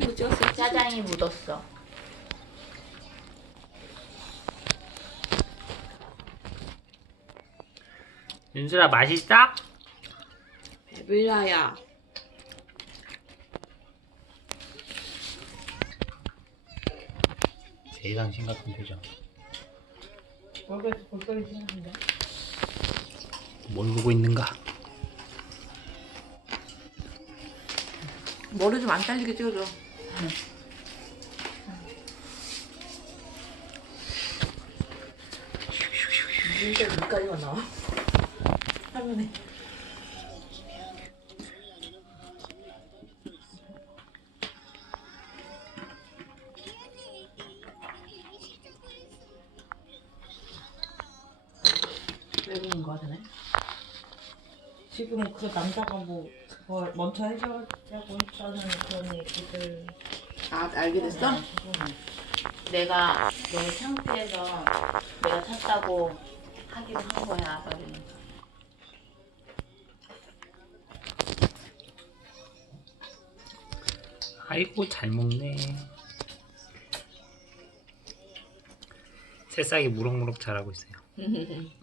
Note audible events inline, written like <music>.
찍었어. 짜장이 묻었어. 윤슬아 맛있어? 배불러야. 세상 심각한 표정. 얼굴에서 볼거리 생각한다. 뭘 보고 있는가? 머리 좀 안 잘리게 찍어줘. 진짜 눈까지만 나와. 화면에. 외국인 거 같네. 지금 그 남자가 뭐 그거 먼저 해주라고 했다는 그런 얘기들 아 알게 됐어? 내가 너무 창피해서 내가 샀다고 하기로 한 거야. 빨리. 아이고 잘 먹네. 새싹이 무럭무럭 자라고 있어요. <laughs>